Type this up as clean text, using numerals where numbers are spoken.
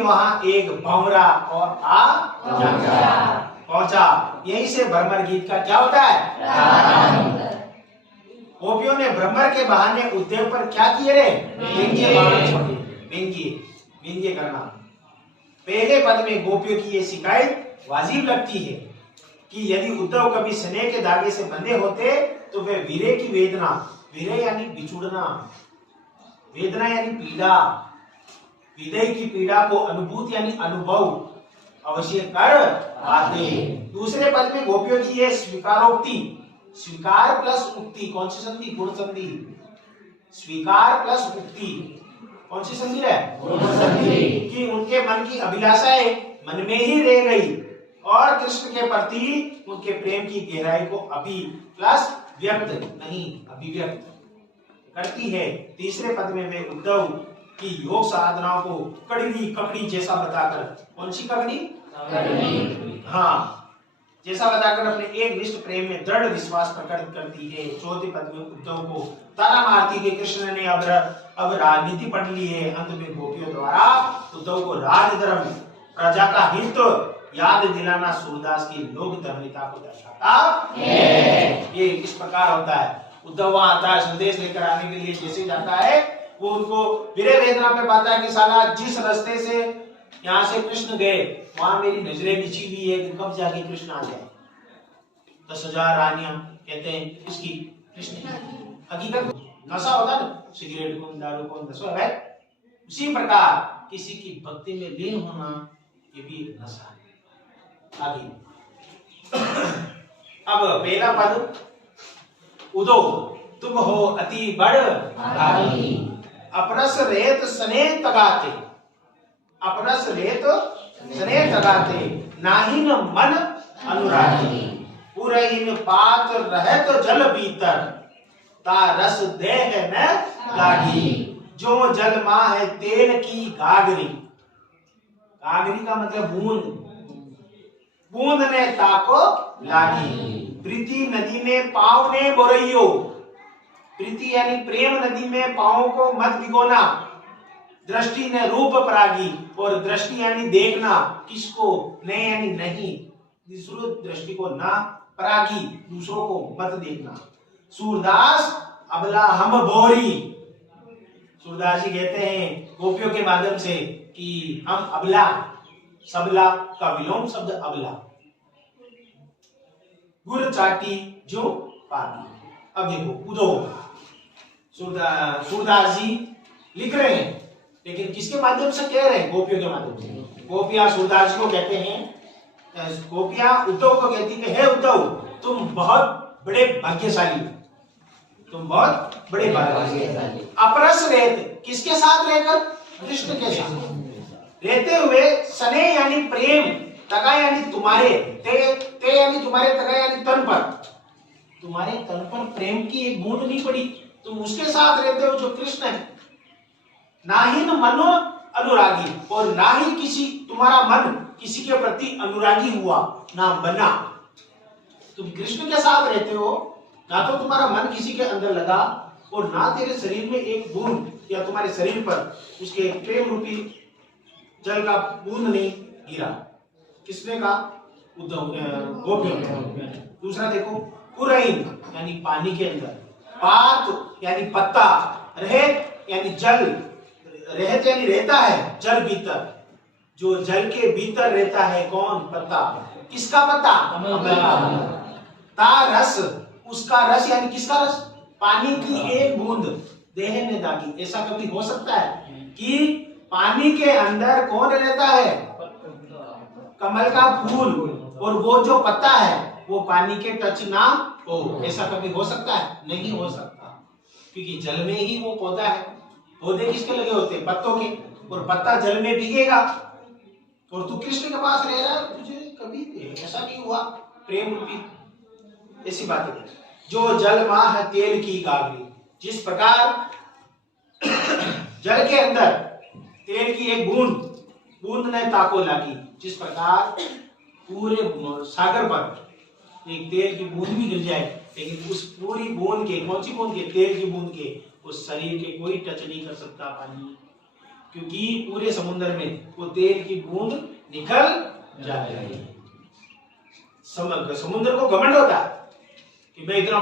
वहां एक भंवरा और आ पहुंचा। यहीं से भ्रमर गीत का क्या होता है? गोपियों ने भ्रमर के बहाने उद्धव पर क्या किए रे? व्यंग्य बाण छोड़े। व्यंग्य करना। पहले पद में गोपियों की ये शिकायत वाजिब लगती है कि यदि उद्धव कभी स्नेह के धागे से बंधे होते तो वे वीरे की वेदना, वीरे यानी बिछुड़ना, वेदना यानी पीड़ा, विदय की पीड़ा को अनुभूति यानी अनुभव अवश्य कर पाते। दूसरे पद में गोपियों की यह स्वीकारोक्ति, स्वीकार प्लस उक्ति, कौन सी संधि? गुण संधि। स्वीकार प्लस उक्ति कौन सी संधि है? गुण संधि। कि उनके मन की अभिलाषाएं मन में ही रह गई और कृष्ण के प्रति उनके प्रेम की गहराई को अभी प्लस व्यक्त नहीं अभिव्यक्त करती है। तीसरे पद में वे उद्धव की योग साधनाओं को कड़वी ककड़ी जैसा बताकर, कौन सी ककड़ी? हाँ, जैसा बताकर अपने एक निष्ठ प्रेम में दृढ़ विश्वास प्रकट करती है। चौथे पद में उद्धव को ताना मारती है कृष्ण ने अब राजनीति पढ़ ली है। अंत में गोपियों द्वारा उद्धव को राजधर्म, प्रजा का हित याद दिलाना सूरदास की लोक धर्मिता को दर्शाता है। ये इस प्रकार होता है। उद्धव वहां आता है, संदेश लेकर आने के लिए जैसे जाता है, वो उनको विरह वेदना पे पाता है कि साला जिस रास्ते से यहाँ से कृष्ण गए वहां मेरी नजरें बिछी हुई है कि कब जाके कृष्ण आ जाए। 10,000 रानियां कहते हैं इसकी कृष्ण की हकीकत नशा होता ना, सिगरेट कौन, दारू कौन, नशा है। उसी प्रकार किसी की भक्ति में लीन होना ये भी नशा है। आगे अब पहला पद, उदो तुम हो अति बड़ भागी, अपरस रेत स्नेह तगाते, अपरस रेत स्नेह तगाते, नाहिन मन अनुरागी, पुरहिन पात रहत जल भीतर, ता रस देह न लागी, जो जल मां है तेल की गागरी। गागरी का मतलब बूंद, बूंद ने ताको लागी, प्रीति नदी में पाँव ने बोरइयो, प्रीति यानी प्रेम नदी में पाँव को मत भिगोना, दृष्टि ने रूप परागी, और दृष्टि यानी देखना, किसको? ने यानी नहीं, दूसरों दृष्टि को ना, परागी दूसरों को मत देखना। सूरदास अबला हम भोरी, सूरदास जी कहते हैं गोपियों के माध्यम से कि हम अबला, सबला का विलोम शब्द अबला, गुर चाटी जो पाती। अब देखो उदो सूरदास जी लिख रहे हैं, लेकिन किसके माध्यम से कह रहे हैं? गोपियों के माध्यम से। गोपियां सूरदास जी को कहते हैं, गोपियां उद्धव को कहती है, हे उद्धव तुम बहुत बड़े भाग्यशाली, तुम बहुत बड़े भाग्यशाली। अपरस रेत, किसके साथ रहकर? कृष्ण के साथ रहते हुए, स्नेह यानी प्रेम, तगा यानी तुम्हारे, ते यानी तुम्हारे, तगा यानी तन पर, तुम्हारे तन पर प्रेम की एक बूंद नहीं पड़ी, तुम उसके साथ रहते हो जो कृष्ण है। नाहिन मनो अनुरागी, और ना ही किसी तुम्हारा मन किसी के प्रति अनुरागी हुआ, ना बना। तुम कृष्ण के साथ रहते हो, ना तो तुम्हारा मन किसी के अंदर लगा, और ना तेरे शरीर में एक बूंद या तुम्हारे शरीर पर उसके प्रेम रूपी जल का बूंद नहीं गिरा। किसने कहा? उद्धव, गोपियों ने। दूसरा देखो, पुरैन यानी पानी के अंदर, पात यानी पत्ता, रहत यानी जल, रहत यानी रहता है जल भीतर, जो जल के भीतर रहता है कौन? पत्ता। किसका पत्ता? कमल का। ता रस, उसका रस यानी किसका रस? पानी की एक बूंद देह ने दागी। ऐसा कभी हो सकता है कि पानी के अंदर कौन रहता है? कमल का फूल, और वो जो पत्ता है वो पानी के टच ना हो। ऐसा कभी हो सकता है? नहीं हो सकता, क्योंकि जल में ही वो पौधा है। पौधे किसके लगे होते हैं? पत्तों के, और पत्ता जल में भीगेगा। और तू कृष्ण के पास रह रहा है, तुझे कभी ऐसा नहीं हुआ प्रेम रूपी? ऐसी बात है। जो जल मां है तेल की गागरी, जिस प्रकार जल के अंदर तेल की एक बूंद, बूंद ने ताको लागी, जिस प्रकार पूरे सागर पर एक तेल की बूंद भी गिर जाए, लेकिन उस पूरी बूंद के, कौन सी बूंद के? तेल की बूंद के, उस शरीर के कोई टच नहीं कर सकता पानी, क्योंकि पूरे समुद्र में वो तेल की बूंद निकल जाएगी। समुद्र को घमंड होता कि मैं इतना